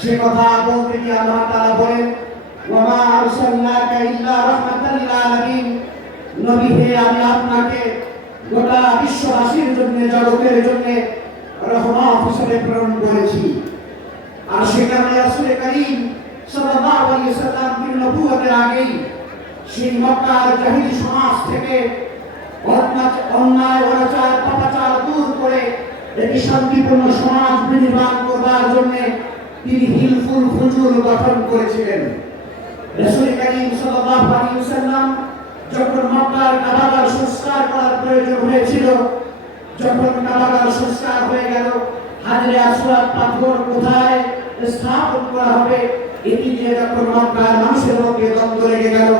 সে কথা বলতে গিয়ে আল্লাহ তাআলা বলেন, ওয়া মা আরসালনাকা ইল্লা রাহমাতাল লিল আলামিন, নবী হে আমি আপনাকে গোটা বিশ্ববাসীর জন্য, জগতের জন্য রহমত হিসেবে প্রেরণ করেছি। আর সে কারণে রাসূল করিম সাল্লাল্লাহু আলাইহি ওয়াসাল্লাম তিনি নবুয়তের আগেই সেই মক্কার জাহিলি সমাজ থেকে অন্যায় অনাচার পাপাচার দূর করে একটি শান্তিপূর্ণ সমাজ বিনির্মাণ করবার জন্য তিনি হিলফুল ফুজুল গঠন করেছিলেন। রাসূল করিম সাল্লাল্লাহু আলাইহি ওয়াসাল্লাম যখন মক্কার কাবাগার সংস্কার করার প্রয়োজন হয়েছিল, যখন কাবাগার সংস্কার হয়ে গেল, হাজরে আসওয়াদ পাথর কোথায় স্থাপন করা হবে এটি নিয়ে যখন মক্কার মানুষের মধ্যে দ্বন্দ্ব লেগে গেল,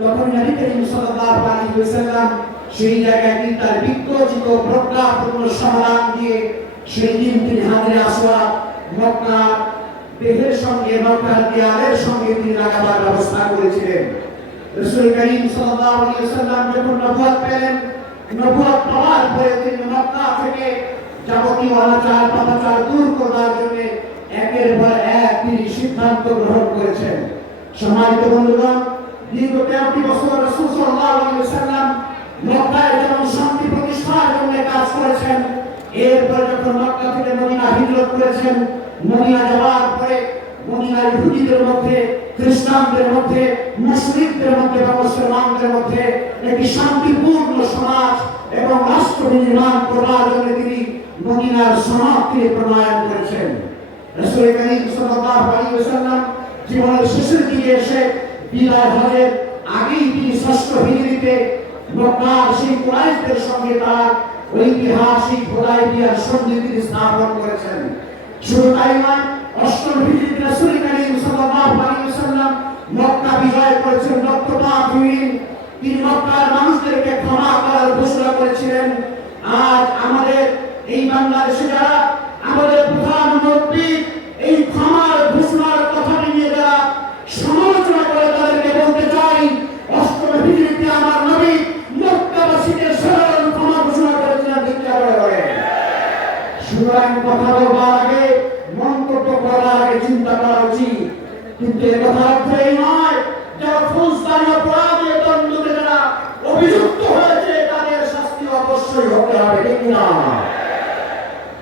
তখন নবী করিম সাল্লাল্লাহু আলাইহি ওয়াসাল্লাম সেই জায়গায় তিনি তার বিজ্ঞোচিত প্রজ্ঞাপূর্ণ সমাধান দিয়ে সেই দিন তিনি হাজরে আসওয়াদ মক্কা দেহের সঙ্গে, মক্কার দেয়ালের সঙ্গে তিনি লাগাবার ব্যবস্থা করেছিলেন। রাসূল করিম সাল্লাল্লাহু আলাইহি ওয়াসাল্লাম যখন নবুয়ত পেলেন, নবুয়ত পাওয়ার পরে তিনি মক্কা থেকে যাবতীয় অনাচার পাপাচার দূর করবার জন্য একের পর এক তিনি সিদ্ধান্ত গ্রহণ করেছেন। সম্মানিত বন্ধুগণ, দীর্ঘ 13টি বছর রাসূল সাল্লাল্লাহু আলাইহি ওয়াসাল্লাম মক্কায় যেমন শান্তি প্রতিষ্ঠার জন্য কাজ করেছেন, এরপর যখন মক্কা থেকে মদিনা হিজরত করেছেন, মদিনা যাওয়ার পরে মদিনার ইহুদিদের মধ্যে, খ্রিস্টানদের মধ্যে, মুসলিমদের মধ্যে বা মুসলমানদের মধ্যে একটি শান্তিপূর্ণ সমাজ এবং রাষ্ট্র নির্মাণ করার জন্য তিনি মদিনার সনদ তিনি প্রণয়ন করেছেন। রাসূল করিম সাল্লাল্লাহু আলাইহি ওয়াসাল্লাম জীবনের শেষের দিকে এসে বিদায় হজের আগেই তিনি 6ষ্ঠ হিজরিতে মক্কার সেই কুরাইশদের সঙ্গে তার ঐতিহাসিক হুদায়বিয়ার সন্ধি তিনি স্থাপন করেছেন। শুধু তাই নয়, 8ম হিজরিতে রাসূল করিম সাল্লাল্লাহু আলাইহি ওয়াসাল্লাম মক্কা বিজয় করেছেন রক্তপাতহীন। তিনি মক্কার মানুষদেরকে ক্ষমা করার ঘোষণা করেছিলেন। আজ আমাদের এই বাংলাদেশে যারা আমাদের প্রধানমন্ত্রী এই ক্ষমার ঘোষণার কথাটি নিয়ে যারা সমালোচনা করে, তাদেরকে বলতে চাই, 8ম হিজরিতে আমার নবী মক্কাবাসীকে সাধারণ ক্ষমা ঘোষণা করেছিলেন। সুতরাং কথা বলবার আগে, মন্তব্য করার আগে চিন্তা করা উচিত। কিন্তু এ কথার অর্থ এই নয় যারা ফৌজদারি অপরাধে দণ্ডে যারা অভিযুক্ত হয়েছে তাদের শাস্তি অবশ্যই হতে হবে, ঠিক না?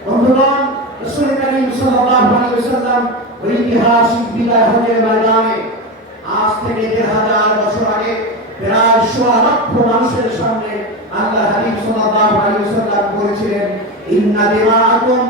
বন্ধুগণ, রাসূল করিম সাল্লাল্লাহু আলাইহি ওয়াসাল্লাম ঐতিহাসিক বিদায় হজের ময়দানে আজ থেকে 1000 বছর আগে প্রায় 1.5 লক্ষ মানুষের সামনে আল্লাহ হাবিব সাল্লাল্লাহু আলাইহি ওয়াসাল্লাম বলেছিলেন, ইন্না দিমাআকুম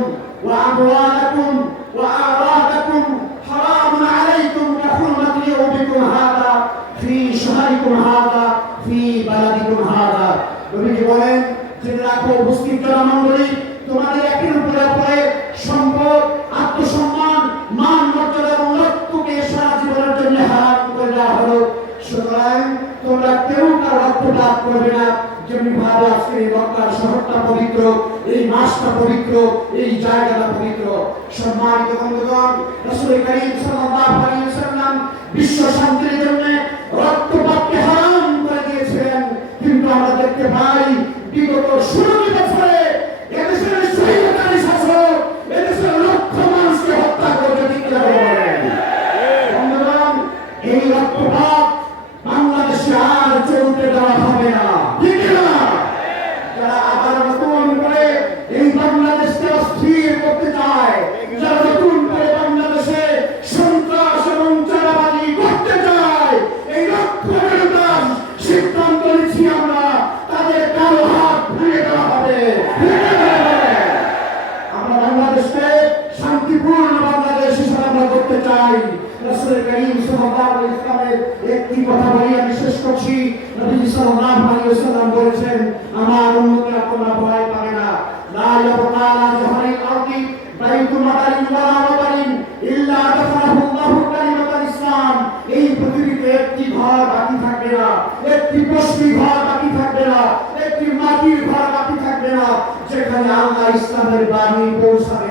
ওয়া আমওয়ালাকুম ওয়া আরাদাকুম হারামুন আলাইকুম কাহুরমাতি ইয়াউমিকুম হাযা ফি শাহরিকুম হাযা ফি বালাদিকুম হাযা। নবীজি বলেন, জেনে রাখো উপস্থিত জনমণ্ডলী, তোমাদের একের উপর অপরের সম্পদ, আত্মসম্মান, মান মর্যাদা এবং রক্তকে সারা জীবনের জন্য হারাম করে দেওয়া হলো। সুতরাং তোমরা কেউ কারো রক্তপাত করবে না। যেমনি ভাবে আজকে এই মক্কার শহরটা পবিত্র, এই মাসটা পবিত্র, এই জায়গাটা পবিত্র। সম্মানিত বন্ধুগণ, রাসূল করিম সাল্লাল্লাহু আলাইহি ওয়াসাল্লাম বিশ্ব শান্তির জন্য রক্তপাতকে হারাম করে দিয়েছিলেন। কিন্তু আমরা দেখতে পাই বিগত 16 বছরে এদেশের স্বৈরাচারী শাসক এদেশের লক্ষ মানুষকে হত্যা করে দিতে বলেন। বন্ধুগণ, এই রক্তপাত বাংলাদেশে আর চলতে দেওয়া হবে না, ঠিক না? যারা আবার নতুন করে এই বাংলাদেশকে অস্থির করতে চায়, যারা নতুন করে বাংলাদেশে সন্ত্রাস এবং চাঁদাবাজি করতে চায়, এই রক্তপাতের সিদ্ধান্ত নিচ্ছি আমরা, তাদের কালো হাত ভেঙে দেওয়া হবে। আমরা বাংলাদেশকে শান্তিপূর্ণ বাংলাদেশ হিসেবে আমরা করতে চাই। রাসূল করিম সাল্লাল্লাহু আলাইহি ওয়াসাল্লামের একটি কথা বলি আমি শেষ করছি। নবী সাল্লাল্লাহু আলাইহি ওয়াসাল্লাম বলেছেন, আমার উম্মতরা তোমরা ভয় পাবে না। লা ইয়াবকা আলা যহরিল আরদি বাইতুন মাদারিন ওয়ালা মাদারিন ইল্লা দাফারাহু আল্লাহু কালিমাতুল ইসলাম। এই পৃথিবীতে একটি ঘর বাকি থাকবে না, একটি বসতি ঘর বাকি থাকবে না, একটি মাটির ঘর বাকি থাকবে না, যেখানে আল্লাহ ইসলামের বাণী পৌঁছাবে